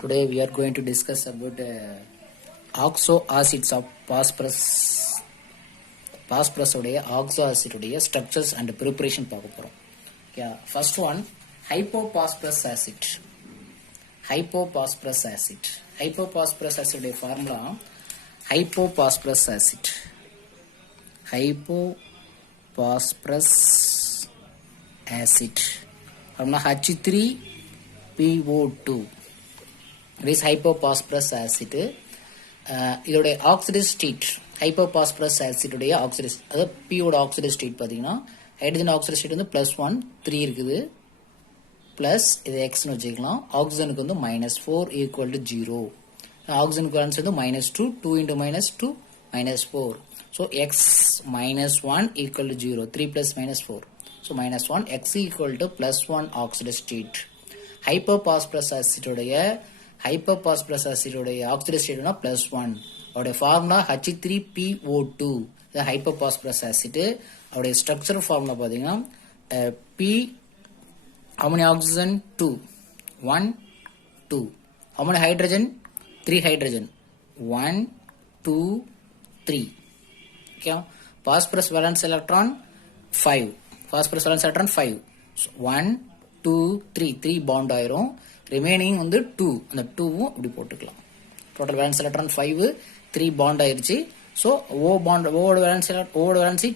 Today we are going to discuss about oxo acids of phosphorus. Phosphorus உடைய oxo acid உடைய structures and preparation பார்க்க போறோம். Yeah, first one hypophosphorus acid. Hypophosphorus acid. Hypophosphorus acid உடைய formula hypophosphorus acid. Hypophosphorus acid. formula H3PO2. It is hypophosphorus acid. இதோட oxidise state hypophosphorus ஆசிடுடைய oxidise அதாவது பியோட oxidise state பார்த்தீங்கன்னா hydrogen oxidise state வந்து +1 3 இருக்குது ப்ளஸ் இது எக்ஸ்னு வச்சுக்கலாம். ஆக்சிஜனுக்கு வந்து -4 ஈக்குவல் டு 0. ஆக்சிஜனுக்கு ஆன்சர் வந்து -2 2 × -2 -4. So x -1 equal to 0 3 + -4. So -1 x equal to +1 oxidise state. Hypophosphorus ஆசிடுடைய ஆக்சிடைஸ் ஸ்டேட்னா +1. அவருடைய ஃபார்முலா H3PO2. இது ஹைப்போபாஸ்பரஸ் ஆசிட். அவருடைய ஸ்ட்ரக்சர் ஃபார்முலா பார்த்தீங்கன்னா P how many oxygen 2 1 2 how many hydrogen 3 hydrogen 1 2 3 okay. Phosphorus valence electron 5 phosphorus valence electron 5 so 1 2 3 bond ஆயிரும். Remaining வந்து 2 அந்த 2வும் இப்படி போட்டுக்கலாம். டோட்டல் வேலன்ஸ் எலக்ட்ரான் 5 3 பாண்ட் ஆயிருச்சு. ஸோ ஓவோட வேலன்சி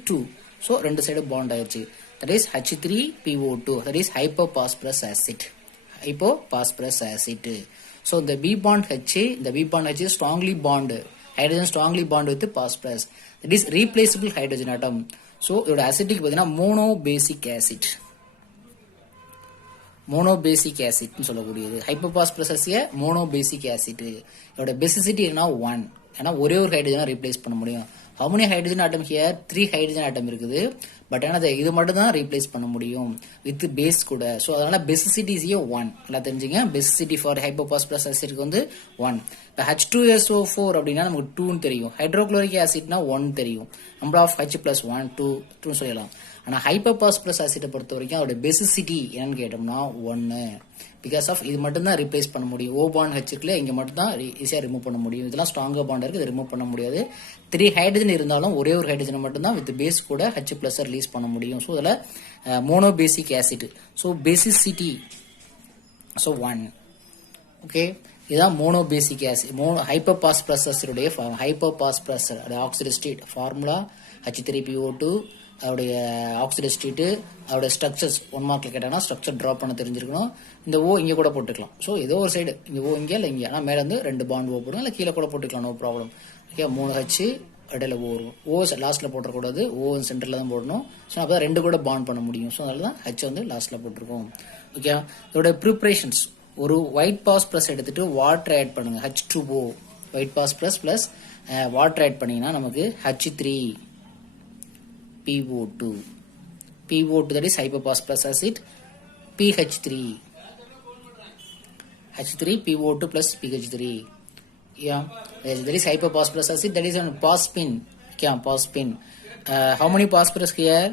2. ஸோ ரெண்டு சைடு பாண்ட் ஆயிருச்சு. That is H3PO2. That is hypophosphorus acid. Hypophosphorus acid. So இந்த P bond H strongly bond hydrogen strongly bond with phosphorus. That is replaceable hydrogen atom. So இதோட acidic பார்த்தீங்கன்னா monobasic acid. Monobasic ஆசிட்னு சொல்லக்கூடியது hypophosphorus monobasic acid. இதோட basicity என்ன 1. ஏன்னா ஒரே ஒரு ஹைட்ரஜனை ரீப்ளேஸ் பண்ண முடியும். how many hydrogen atom here 3 hydrogen atom இருக்குது. பட் ஆனால் இது மட்டும் தான் ரீப்ளேஸ் பண்ண முடியும் வித் பேஸ் கூட. ஸோ அதனால பேசிசிட்டி இஸ் 1. நல்லா தெரிஞ்சுங்க. பேசிசிட்டி ஃபார் ஹைப்போபாஸ்பரஸ் ஆசிட்க்கு வந்து 1. இப்போ H2SO4 அப்படின்னா நமக்கு 2ன்னு தெரியும். ஹைட்ரோக்ளோரிக் ஆசிட்னா 1 தெரியும். நம்பர் ஆஃப் H + 1 2 சொல்லலாம். ஆனால் ஹைப்போபாஸ்பரஸ் ஆசிட்டை பொறுத்த வரைக்கும் அதோட பேசிசிட்டி என்னன்னு கேட்டோம்னா 1. பிகாஸ் ஆஃப் இது மட்டும் தான் ரீப்ளேஸ் பண்ண முடியும். O பாண்ட் H இருக்குல்ல இங்கே மட்டும் தான் ஈஸியாக ரிமூவ் பண்ண முடியும். இதெல்லாம் ஸ்ட்ராங்காக பாண்ட் இருக்குது, இதை ரிமூவ் பண்ண முடியாது. 3 ஹைட்ரஜன் இருந்தாலும் ஒரே ஒரு ஹைட்ரஜனை மட்டும் தான் வித் பேஸ் கூட H+ ரிலீஸ் பண்ண முடியும். ஸோ இதில் monobasic acid. So basicity 1. Okay, இதுதான் மோனோபேசிக் ஆசிட். ஹைப்போபாஸ்பரஸ் ஆசிடுடைய hypophosphorus oxidise state formula H3PO2. அவருடைய ஆக்சிடைஸ் ஸ்டேட்டு அவருடைய ஸ்ட்ரக்சர்ஸ் 1 மார்க்கில் கேட்டாங்கன்னா ஸ்ட்ரக்சர் ட்ராப் பண்ண தெரிஞ்சிருக்கணும். இந்த ஓ இங்கே கூட போட்டுக்கலாம். ஸோ ஏதோ ஒரு சைடு இங்கே ஓ இங்கே இல்லை இங்கே, ஆனால் மேலே வந்து 2 பாண்ட் ஓ போடும், இல்லை கீழே கூட போட்டுக்கலாம், நோ ப்ராப்ளம். ஓகே, 3 H இடையில ஓ வரும். ஓ லாஸ்ட்டில் போட்டுறக்கூடாது, ஓ சென்டரில் தான் போடணும். ஸோ அப்போ தான் 2 கூட பாண்ட் பண்ண முடியும். ஸோ அதனால தான் H வந்து லாஸ்ட்டில் போட்டிருக்கோம். ஓகே, இதோட ப்ரிப்ரேஷன்ஸ் ஒரு ஒயிட் பாஸ்பரஸ் எடுத்துட்டு வாட்டர் ஆட் பண்ணுங்க. H2O white phosphorus plus water add பண்ணிங்கன்னா நமக்கு H3PO2. PO2 that is hypophosphorus acid. PH3 H3PO2 plus PH3. Yeah, that is hypophosphorus acid. That is on phosphine. Okay, phosphine. How many phosphorus here?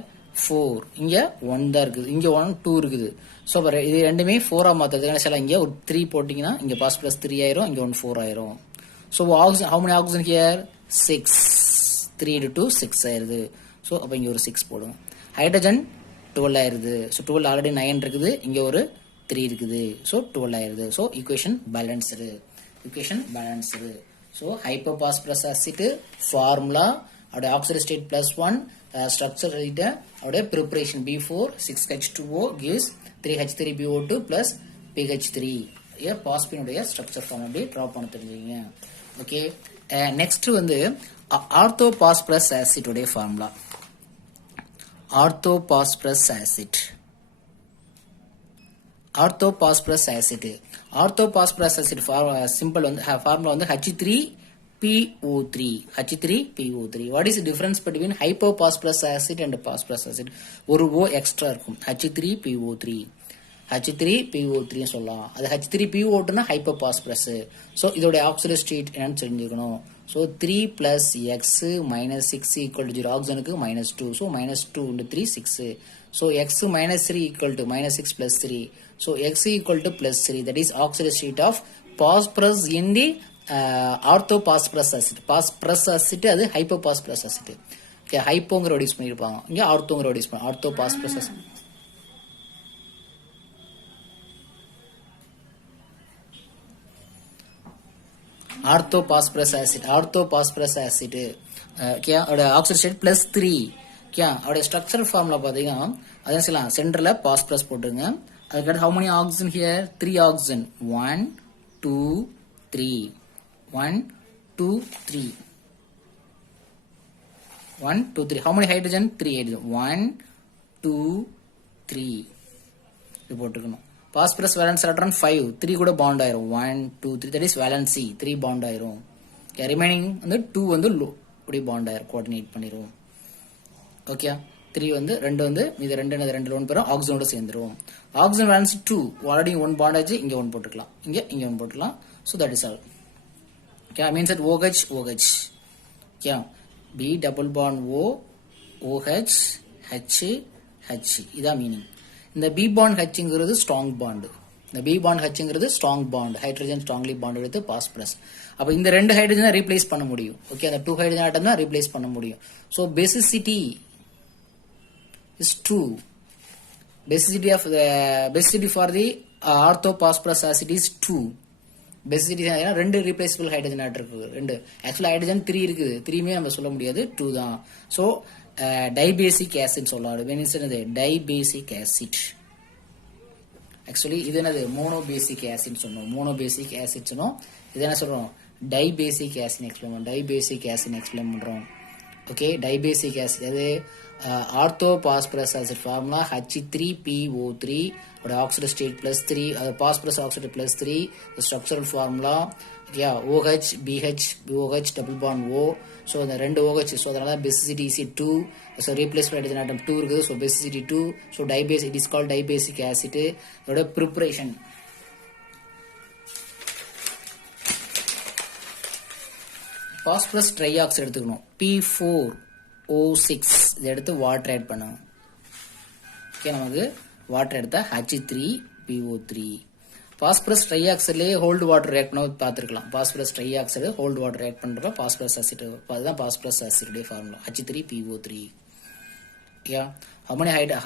4. இங்க 1 தான் இருக்குது, இங்க 1 2 இருக்குது. So இது ரெண்டுமே 4 மாற்றுறதுக்கான சில இங்கே ஒரு 3 போட்டிங்கன்னா இங்கே பாஸ்பரஸ் 3 ஆயிரும், இங்கே 1 4 ஆயிரும். So how many oxygen here? 6. 3 × 2 6 ஆயிருது. ஸோ அப்போ இங்கே ஒரு 6 போடும். ஹைட்ரஜன் 12 ஆயிருது. ஸோ 12 ஆல்ரெடி 9 இருக்குது, இங்கே ஒரு 3 இருக்குது. ஸோ 12 ஆயிருது. So equation balanced. So hypophosphorus acid formula அவருடைய ஆக்சிடைஸ் ஸ்டேட் +1 ஸ்ட்ரக்சர் அவருடைய preparation B4 6H2O gives 3H3PO2 plus PH3. பாஸ்பினுடைய ஸ்ட்ரக்சர் ஃபார்ம் அப்படி ட்ராப் பண்ண தெரிஞ்சுங்க. ஓகே, நெக்ஸ்ட் வந்து ஆர்த்தோபாஸ்பரஸ் ஆசிட் உடைய ஃபார்முலா. ஆர்த்தோபாஸ்பரஸ் ஆசிட் சிம்பிள் வந்து ஃபார்முலா வந்து H3PO3. What is difference between hypophosphorus acid and phosphorus acid? ஒரு O எக்ஸ்ட்ரா இருக்கும். H3PO3 சொல்லலாம். அது H3PO2னா ஹைப்போபாஸ்பரஸ். ஸோ இதோட ஆக்சிடைஸ் ஸ்டேட் என்னன்னு தெரிஞ்சுக்கணும். So 3 + x -6 = 0. ஆக்சிஜனுக்கு -2. So -2 × 3 6. So x -3 = -6 + 3. So x equal to +3, that is oxidation state of phosphorus in the ortho phosphorus acid. Phosphorus acid அது hypo phosphorus acid. Okay, ஹைப்போங்கிற word use பண்ணியிருப்பாங்க, இங்கே ஆர்த்தோங்கிற word use பண்ணி ortho phosphorus acid. Ortho phosphorus acid, ortho phosphorus acid. Okay, அதோட oxygen state +3. Okay, அதோட structural formula பார்த்தீங்கன்னா அதான் சொல்லலாம், சென்டரில் பாஸ்பரஸ் போட்டுருங்க. அதுக்கடுத்து how many oxygen here? 3 oxygen. 1 2 3 1 2 3 1 2 3. How many hydrogen? 3 hydrogen. 1 2 3 இது போட்டுக்கணும். பாஸ்பரஸ் வேலன்ஸ் எலக்ட்ரான் 5, 3 கூட பாண்ட் ஆயிரும். 1 2 3, that is valency 3 பாண்ட் ஆயிரும். ரிமைனிங் வந்து 2 வந்து இப்படி பாண்ட் ஆயிரும், கோஆர்டினேட் பண்ணிரும். ஓகே, 3 வந்து 2 வந்து இது 2 லோன் பெறும், ஆக்சிஜனோட சேர்ந்துரும். ஆக்சிஜன் வேலன்ஸ் 2, ஆல்ரெடி 1 பாண்ட் ஆச்சு, இங்க 1 போட்டுக்கலாம், இங்க 1 போட்டுக்கலாம். So that is all. Okay, means that OH OH. Okay, B double bond O OH H H, இதான் மீனிங். இந்த B பாண்ட் Hங்கிறது ஸ்ட்ராங் பாண்ட். இந்த B பாண்ட் Hங்கிறது strong bond, hydrogen strongly bond எடுத்து பாஸ்பரஸ். அப்ப இந்த 2 ஹைட்ரஜனை ரீப்ளேஸ் பண்ண முடியும். ஓகே, அந்த 2 ஹைட்ரஜன் ஆட்டம் தான் ரீப்ளேஸ் பண்ண முடியும். So basicity is 2. Basicity for the orthophosphorus acid is 2. Basicity ரெண்டு replaceable hydrogen atom இருக்கு. ரெண்டு ஆக்சுவலா ஹைட்ரஜன் 3 இருக்குது, 3மே நம்ம சொல்ல முடியாது, 2 தான். ஸோ டைபேசிக் ஆசிட் சொல்லலாம். என்னது டைபேசிக் ஆசிட். ஆக்சுவலி இது என்னது மோனோபேசிக் ஆசிட் சொன்னோம். மோனோபேசிக் ஆசிட் சொன்னோம். இது என்ன சொல்றோம்? டைபேசிக் ஆசிட் எக்ஸ்பிளைன் பண்றோம். டைபேசிக் ஆசிட் எக்ஸ்பிளைன் பண்றோம். ஓகே, டைபேசிக் ஆசிட் அது ortho phosphorus acid formula H3PO3 ஓட ஆக்சிடேட் ஸ்டேட் +3, அது phosphorus oxide +3. Structural formula OH BH OH double bond O. So இந்த 2 OH, ஸோ அதனால basicity is 2. So replacement hydrogen atom 2 இருக்குது. So basicity 2. So dibasic, it is called dibasic acid. இதோட preparation phosphorus tri oxide எடுத்துக்கணும், P4O6. இதை எடுத்து water add பண்ணுங்க. Okay, நமக்கு water எடுத்தா H3PO3. பாஸ்பரஸ் ட்ரை ஆக்சைட்லேயே ஹோல்டு வாட்டர் ரியாக்ட் பண்ண பார்த்துருக்கலாம். Phosphorus tri oxide hold water react பண்ணுறப்ப பாஸ்பரஸ் ஆசிட், அதுதான் phosphorus acid formula H3PO3. Okay,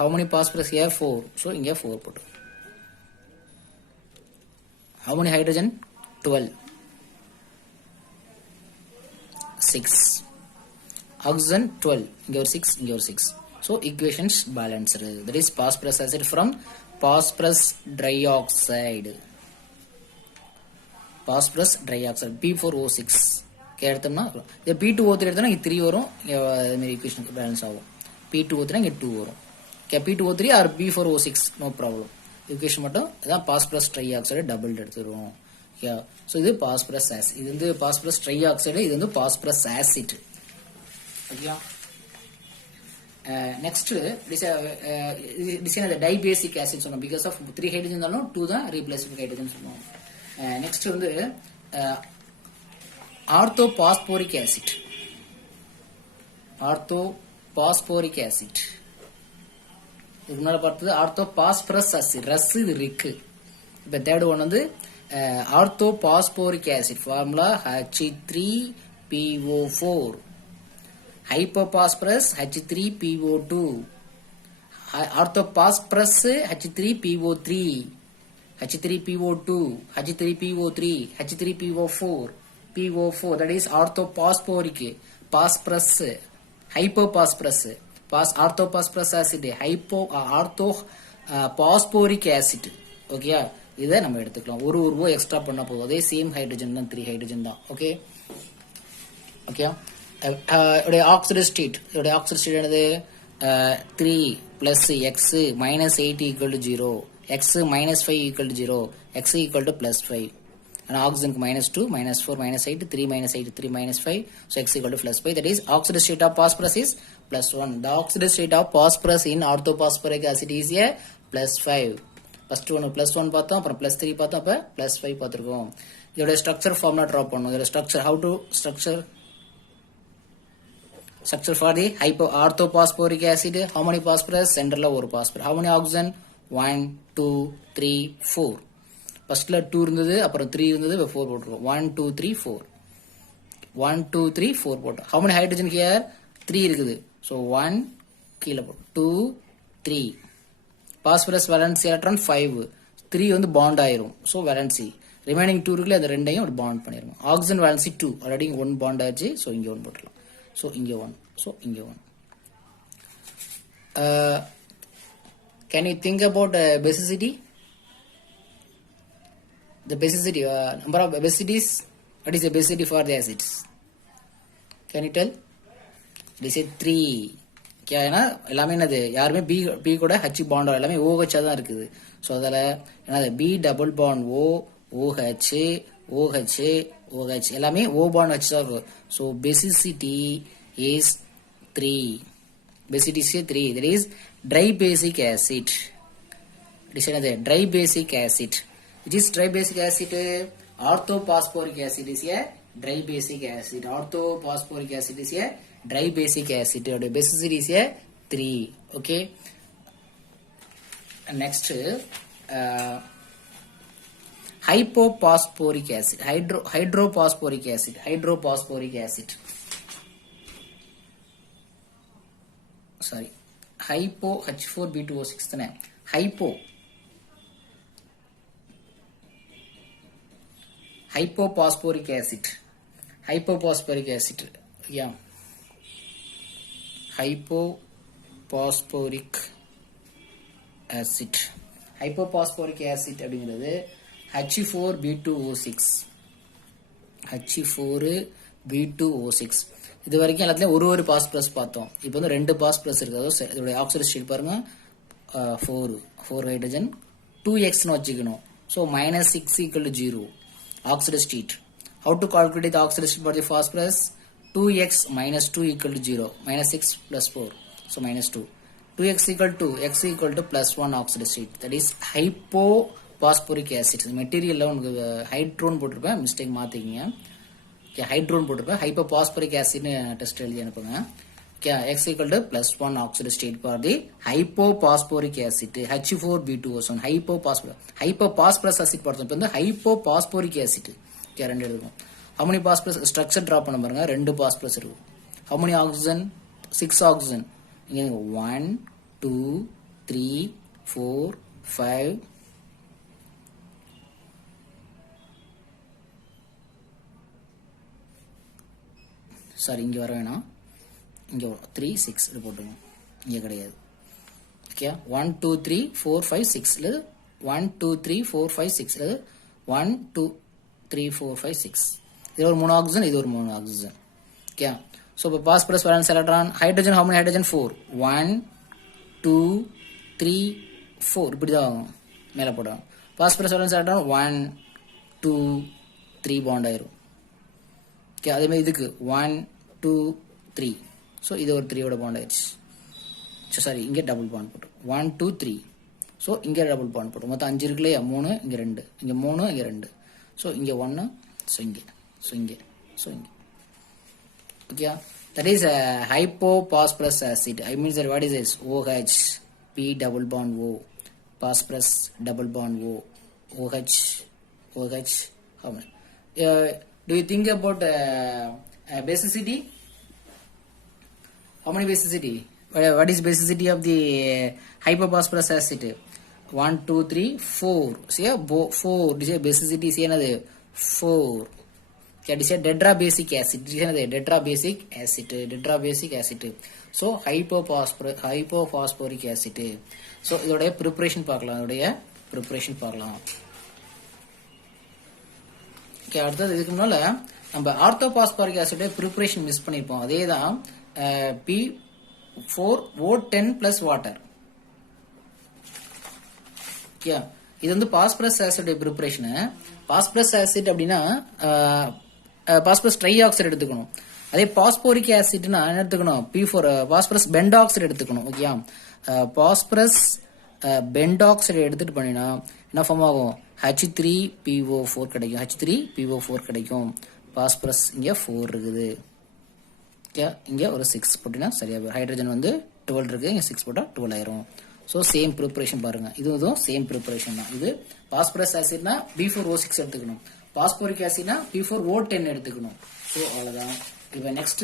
how many phosphorus here? 4. So இங்கே 4 போட்டு. how many hydrogen? 12. 6. Oxygen 12. இங்க ஒரு 6, இங்க ஒரு 6. So equations balanced. That is phosphorus acid from phosphorus trioxide. Phosphorus trioxide P4O6. எடுத்தோம்னா இது P2O3 எடுத்தோம்னா இங்க 3 வரும். இந்த மாதிரி equation பேலன்ஸ் ஆகும். P2O3 இங்க 2 வரும். P2O3 or P4O6 no problem. equation மட்டும் இதான் phosphorus trioxide டபுள் எடுத்துருவோம். So இது phosphorus acid. இது வந்து phosphorus trioxide, இது வந்து phosphorus acid. Okay. Next this is the dibasic acid சொன்னோம். Because of 3 hydrogen இருந்தாலும் 2 தான் replaceable hydrogen சொன்னோம். Next வந்து orthophosphoric acid. Orthophosphoric acid. இதுக்கு முன்னால பார்த்தது orthophosphorus acid. ரஸ் இது இருக்கு. இப்போ தேர்ட் ஒன் வந்து orthophosphoric acid. Formula H3PO4. Hypophosphorus H3PO2. Orthophosphorus H3PO3. H3PO2, H3PO3, H3PO4, PO4. That is orthophosphoric. Phosphorus, hypophosphorus, orthophosphorus acid, orthophosphoric acid. Okay, இதை நம்ம எடுத்துக்கலாம். ஒரு ரூபா எக்ஸ்ட்ரா பண்ணா போதும். அதே சேம் ஹைட்ரஜன் தான், 3 ஹைட்ரஜன் தான். Okay okay. இதோடைய ஆக்சிடேட் ஸ்டேட், இதோடைய ஆக்சிடேட் ஸ்டேட் என்னது? 3 plus x minus 8 equal to 0, x minus 5 equal to 0, x equal to plus 5. And oxygen minus 2, minus 4, minus 8, 3 minus 8, 3 minus 5, so x equal to plus 5. That is oxidation state of phosphorus is plus 1. The oxidation state of phosphorus in orthophosphoric acid is a plus 5. First one plus 1 பார்த்தோம், அப்புறம் plus 3 பார்த்தோம், அப்போ plus 5 பார்த்துருக்கோம். இதோட structure formula drop பண்ணணும். இதோட structure, how to structure for the orthophosphoric acid. How many phosphorus? Centerல ஒரு phosphorus. How many oxygen? 1 2 3 4. ஃபர்ஸ்ட்ல 2 இருந்தது, அப்புறம் 3 இருந்தது, 4 போட்டுருக்கோம். 1 2 3 4 1 2 3 4 போட்டோம். how many hydrogen here? 3 இருக்குது. so 1 கீழே போட்டோம். 2 3 phosphorus valence electron 5 3 வந்து பாண்ட் ஆயிரும். so valency ரிமைனிங் 2 இருக்குல்ல, அந்த ரெண்டையும் ஒரு பாண்ட் பண்ணிரும். ஆக்சிஜன் valency 2 ஆல்ரெடி 1 பாண்ட் ஆச்சு. so இங்க 1 போட்டுடலாம். so இங்க 1 so இங்க 1. can you think about basicity? The basicity, number of basities. What is the basicity for the acids? Can you tell? They say 3. क्या है ना, எல்லாமே என்னது, யாருமே B கூட H பாண்ட் எல்லாமே OH தான் இருக்குது. ஸோ அதில் என்னது B double bond O OH OH OH எல்லாமே O பாண்ட் H தான் இருக்கும். So basicity is 3. Basicity is 3. That is dry basic acid. It is another dry basic acid. Which is dry basic acid? Orthophosphoric acid is a dry basic acid. Orthophosphoric acid is a dry basic acid. The basicity is a 3. Okay. Next, hypophosphoric acid. Hydrophosphoric acid. Hydrophosphoric acid. Sorry. Hypo H4B2O6 தானே. Hypophosphoric acid. Hypophosphoric acid. Yeah. Hypophosphoric acid. Hypophosphoric acid அப்படிங்கிறது H4B2O6. H4B2O6. இது வரைக்கும் எல்லாத்துலயும் ஒரு phosphorus பார்த்தோம். இப்போ வந்து 2 phosphorus இருக்கு. இதோட ஆக்சிடைஸ் ஸ்டேட் பாருங்க, 4 ஹைட்ரஜன் 2x னு வச்சுக்கணும். So -6 = 0 oxidation state. How to calculate the oxidation state for the phosphorus? 2x minus 2 equal to 0. Minus 6 plus 4. So minus 2. 2x equal to x equal to plus 1 oxidation state. That is hypophosphoric acid. Material hydron போட்டிருப்பேன், mistake மாத்திக்கீங்க. ஹைட்ரோன் போட்டிருப்பேன், hypophosphoric acid test எழுதி அனுப்புங்க. x equal to plus 1 oxidation state for the hypophosphoric acid. H4B2O6. Hypophosphorus acid பார்த்தோம். இப்போ வந்து hypophosphoric acid. ரெண்டு இருக்கும். how many phosphorus structure drop பண்ண பாருங்க, 2 phosphorus இருக்கும். how many oxygen? 6 oxygen. இங்க 1 2 3 4 5 சாரி இங்க வர வேணாம், இங்க 3 6 இது போட்டுங்க, இங்க கிடையாது. ஓகே, 1 2 3 4 5 6 இல்ல 1 2 3 4 5 6 இல்ல 1 2 3 4 5 6. இது ஒரு 3 ஆக்சிஜன், இது ஒரு 3 ஆக்சிஜன். ஓகே, சோ இப்போ phosphorus valence electron hydrogen, how many hydrogen? 4. 1 2 3 4 இப்படி தான் ஆகும், மேல போடுறோம். பாஸ்பரஸ் வேலன்ஸ் எலக்ட்ரான் 1 2 3 பாண்ட் ஆயிரும். ஓகே, அதே மாதிரி இதுக்கு 1 2 3. ஸோ இது ஒரு 3 ஓட பாண்ட் ஆயிடுச்சு. சாரி, இங்கே டபுள் பாண்ட் போட்டோம். 1 2 3. ஸோ இங்கே டபுள் பாண்ட் போட்டோம். மொத்தம் 5 இருக்கு இல்லையா, 3 இங்கே 2, இங்கே 3 இங்கே 2. ஸோ இங்கே 1, ஸோ இங்கே, ஸோ இங்கே, ஸோ இங்கே. Okay, that is a hypophosphorus acid. I mean that what is this? OH, P double bond O, phosphorus double bond O, OH, OH. How many? Do you think about basicity? How many basicity? What is basicity of the hypophosphorus acid? 1 2 3 4. See, 4. This is basicity. See another 4. Okay, this is tetrabasic acid. This is another tetrabasic acid. Tetrabasic acid. So hypophosphoric acid. So இதோட preparation பார்க்கலாம். இதோட preparation பார்க்கலாம். Okay, அடுத்தது இதுக்கு முன்னால நம்ம orthophosphoric acid preparation miss பண்ணிருப்போம். அதே தான் P4O10 plus வாட்டர். ஓகே, இது வந்து phosphorus acid preparation. Phosphorus acid அப்படின்னா பாஸ்பரஸ் ட்ரை ஆக்சைடு எடுத்துக்கணும். அதே பாஸ்போரிக் ஆசிட்னா என்ன எடுத்துக்கணும்? P4 பாஸ்பரஸ் பென்டாக்சைடு எடுத்துக்கணும். ஓகே, பாஸ்பரஸ் பென்டாக்சைடு எடுத்துட்டு பண்ணினா என்ன ஃபார்ம் ஆகும்? H3PO4 கிடைக்கும். H3PO4 கிடைக்கும். பாஸ்பரஸ் இங்க 4 இருக்குது. ஓகே, இங்க ஒரு 6 போட்டினா சரியா போயிடும். ஹைட்ரஜன் வந்து 12 இருக்கு, இங்க 6 போட்டா 12 ஆயிரும். ஸோ சேம் ப்ரிப்பரேஷன் பாருங்க, இதுவும் சேம் ப்ரிப்பரேஷன் தான். இது பாஸ்பரஸ் ஆசிட்னா B4O6 எடுத்துக்கணும், பாஸ்போரிக் ஆசிட்னா B4O10 எடுத்துக்கணும். ஸோ அவ்வளோதான். இப்போ நெக்ஸ்ட்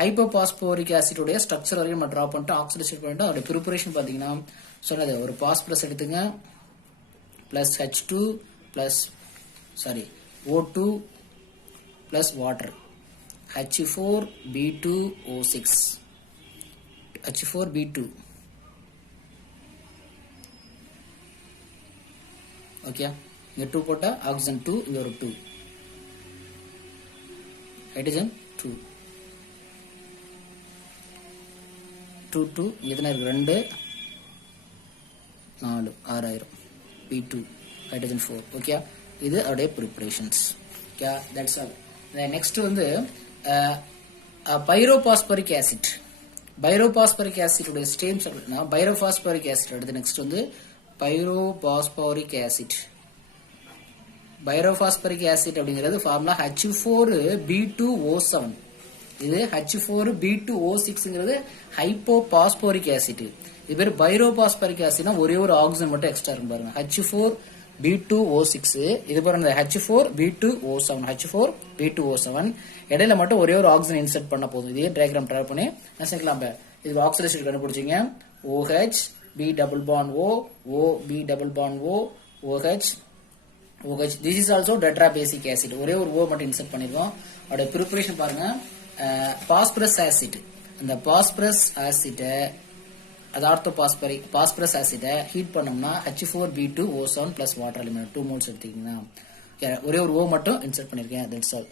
ஹைப்போபாஸ்போரிக் ஆசிடோடைய ஸ்ட்ரக்சர் வரையும் நம்ம ட்ரா பண்ணிட்டு ஆக்சிடேஷன் பண்ணிட்டு அதோட ப்ரிப்பரேஷன் பார்த்தீங்கன்னா சொன்னது ஒரு பாஸ்பரஸ் எடுத்துங்க plus H2 plus O2 plus water H4B2O6 H4B2 okay. இங்க 2 போட்டா ஆக்சிஜன் 2, இங்க ஒரு 2 ஹைட்ரஜன் 2 2 2 எத்தனை இருக்கு 2 4 6000 B2 ஹைட்ரஜன் 4 ஓகே. இது அவருடைய preparations okay. That's all. Next வந்து பைரோபாஸ்பரிக் ஆசிட். பைரோபாஸ்பரிக் ஆசிடோட ஸ்டேம் சொல்றதுன்னா பைரோபாஸ்பரிக் ஆசிட் அடுத்து நெக்ஸ்ட் வந்து பைரோபாஸ்பரிக் ஆசிட். பைரோபாஸ்பரிக் ஆசிட் அப்படிங்கிறது ஃபார்முலா H4B2O7. இது H4B2O6ங்கிறது ஹைப்போபாஸ்போரிக் ஆசிட். இது பேர் பைரோபாஸ்பரிக் ஆசிட்னா ஒரே ஒரு ஆக்சிஜன் மட்டும் எக்ஸ்ட்ரா இருக்கும் பாருங்க, H4B2O6. இது பாருங்க H4B2O7 H4B2O7 இடையில மட்டும் ஒரே ஒரு ஆக்சிஜன் இன்சர்ட் பண்ண போதும். இதே டயக்ராம் ட்ரா பண்ணி நினைச்சுக்கலாம். இது oxidation கண்டுபிடிச்சிங்க, OH B double bond O O B double bond O OH OH. This is also tetrabasic acid. ஒரே ஒரு O மட்டும் இன்சர்ட் பண்ணிருக்கோம். அதோட ப்ரிப்பரேஷன் பாருங்க, பாஸ்பரஸ் ஆசிட். அந்த பாஸ்பரஸ் ஆசிட அது பாஸ்பரஸ் ஆசிட ஹீட் பண்ணோம்னா H4B2O7 plus water element 2 moles எடுத்துக்கிங்கன்னா ஒரே ஒரு O மட்டும் இன்சர்ட் பண்ணிருக்கேன். That's all.